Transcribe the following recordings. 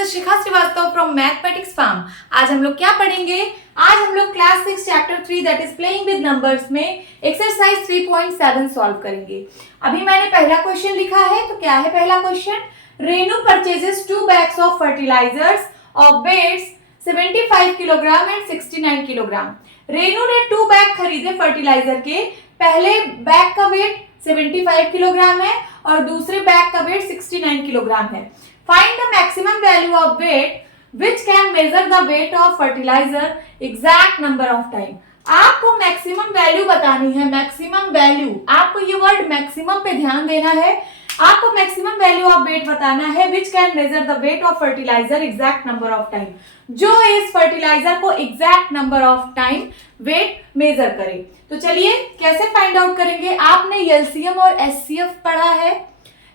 Is Shikha Srivastava from mathematics farm. आज हम लोग क्या पढ़ेंगे? आज हम लोग class 6 chapter 3 that is playing with numbers में एक्सरसाइज 3.7 सॉल्व करेंगे। अभी मैंने पहला क्वेश्चन लिखा है, तो क्या है पहला question? Renu purchases 2 bags of fertilisers of weights 75 kilogram and 69 kilogram. Renu ने 2 बैग खरीदे फर्टिलाइजर के। पहले बैग का वेट 75 किलोग्राम है और दूसरे बैग का वेट 69 किलोग्राम है। Find the maximum value of weight which can measure the weight of fertiliser exact number of time. आपको मैक्सिमम वैल्यू बतानी है। मैक्सिमम वैल्यू, आपको ये वर्ड मैक्सिमम पे ध्यान देना है। आपको मैक्सिमम वैल्यू ऑफ वेट बताना है which can measure the weight of fertiliser exact number of time, जो इस फर्टिलाइजर को exact number of time weight measure करे। तो चलिए कैसे फाइंड आउट करेंगे? आपने एलसीएम और एचसीएफ पढ़ा है।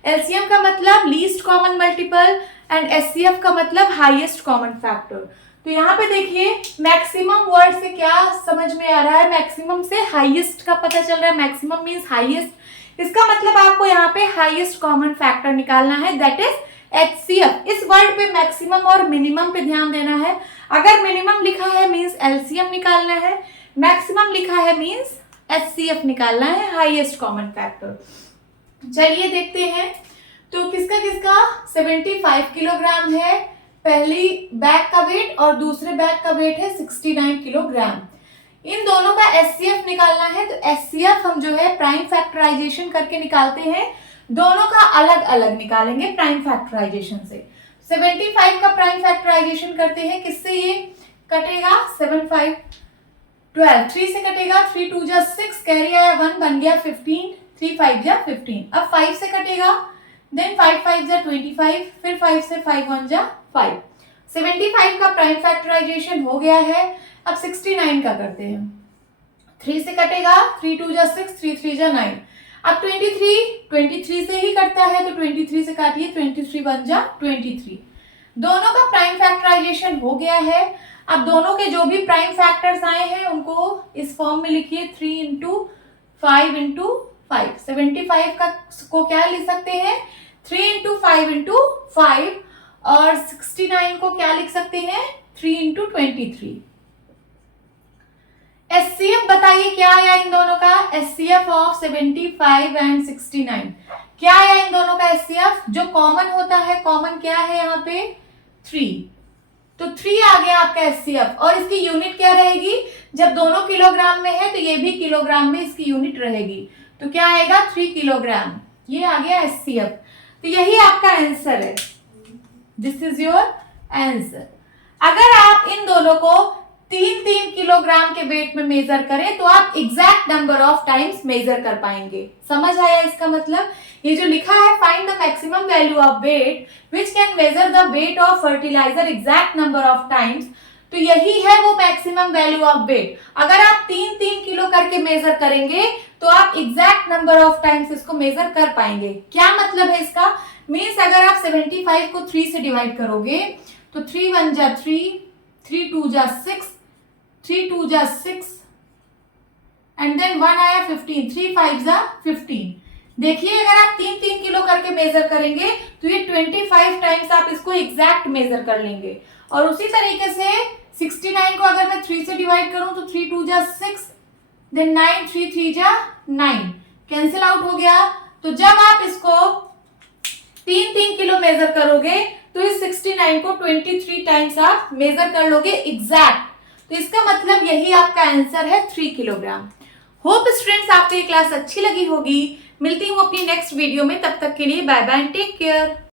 एलसीएम का मतलब least common multiple and HCF का मतलब हाईएस्ट कॉमन फैक्टर। तो यहाँ पे देखिए मैक्सिमम वर्ड से क्या समझ में आ रहा है? मैक्सिमम से हाईएस्ट का पता चल रहा है। मैक्सिमम मींस हाईएस्ट, इसका मतलब आपको यहाँ पे हाईएस्ट कॉमन फैक्टर निकालना है, दैट इज एचसीएफ। इस वर्ड पे मैक्सिमम और मिनिमम पे ध्यान देना है। अगर मिनिमम लिखा है मींस एलसीएम निकालना है, मैक्सिमम लिखा है मींस एचसीएफ निकालना है, हाईएस्ट कॉमन फैक्टर। चलिए देखते हैं। तो किसका किसका 75 किलोग्राम है पहली बैग का वेट और दूसरे बैग का वेट है 69 किलोग्राम। इन दोनों का एचसीएफ निकालना है। तो एचसीएफ हम जो है प्राइम फैक्टराइजेशन करके निकालते हैं। दोनों का अलग अलग निकालेंगे प्राइम फैक्टराइजेशन से। 75 का प्राइम फैक्टराइजेशन करते हैं, किससे ये कटेगा? 7 5 12, 3 से कटेगा, 3 2 जा 6, कैरी आया 1, बन गया 15, 3 5 जा 15। अब 5 से कटेगा, देन 5 5 जा 25, फिर 5 से 5 1 जा 5। 75 का प्राइम फैक्टराइजेशन हो गया है। अब 69 का करते हैं। 3 से कटेगा, 3 2 जा 6, 3 3 जा 9। अब 23 से ही कटता है, तो 23 से काटिए, 23 1 जा 23। दोनों का प्राइम फैक्टराइजेशन हो गया है। अब दोनों के जो भी प्राइम फैक्टर्स आए हैं उनको इस फॉर्म में लिखिए, 3 इंटू 5 इंटू 5। 75 का को क्या लिख सकते हैं? 3 इंटू 5 इंटू 5। और 69 को क्या लिख सकते हैं? 3 इंटू 23। एचसीएफ बताइए क्या आया इन दोनों का? एचसीएफ ऑफ 75 एंड 69 क्या आया इन दोनों का एचसीएफ? जो कॉमन होता है, कॉमन क्या है यहाँ पे? 3। तो 3 आ गया आपका एचसीएफ। और इसकी यूनिट क्या रहेगी? जब दोनों किलोग्राम में है तो ये भी किलोग्राम में इसकी यूनिट रहेगी। तो क्या आएगा? 3 किलोग्राम। ये आ गया एचसीएफ। तो यही आपका आंसर है। This is your answer. अगर आप इन दोनों को 3-3 किलोग्राम के वेट में मेजर करें तो आप exact number of times measure कर पाएंगे। समझ आया इसका मतलब? ये जो लिखा है find the maximum value of weight which can measure the weight of fertiliser exact number of times, तो यही है वो मैक्सिमम वैल्यू ऑफ वेट। अगर आप 3-3 किलो करके मेजर करेंगे तो आप एग्जैक्ट नंबर ऑफ टाइम्स इसको मेजर कर पाएंगे। क्या मतलब है इसका? मीन्स अगर आप 75 को 3 से डिवाइड करोगे तो 3 1 जा 3, 3 2 जा 6, 3 2 जा 6 एंड देन 1 आया 15, 3 5 जा 15। देखिए अगर आप 3-3 किलो करके मेजर करेंगे तो ये 25 टाइम्स आप इसको एग्जैक्ट मेजर कर लेंगे। और उसी तरीके से 69 को अगर मैं 3 से डिवाइड करूं तो 3 2 जा 6, देन 9, 3 3 जा 9, कैंसिल आउट हो गया। तो जब आप इसको 3-3 किलो मेजर करोगे तो इस 69 को 23 टाइम्स आप मेजर कर लोगे एग्जैक्ट। तो इसका मतलब यही आपका आंसर है 3 किलोग्राम। होप स्टूडेंट्स आपको ये क्लास अच्छी लगी होगी। मिलती हूँ अपनी नेक्स्ट वीडियो में, तब तक के लिए bye bye and take care.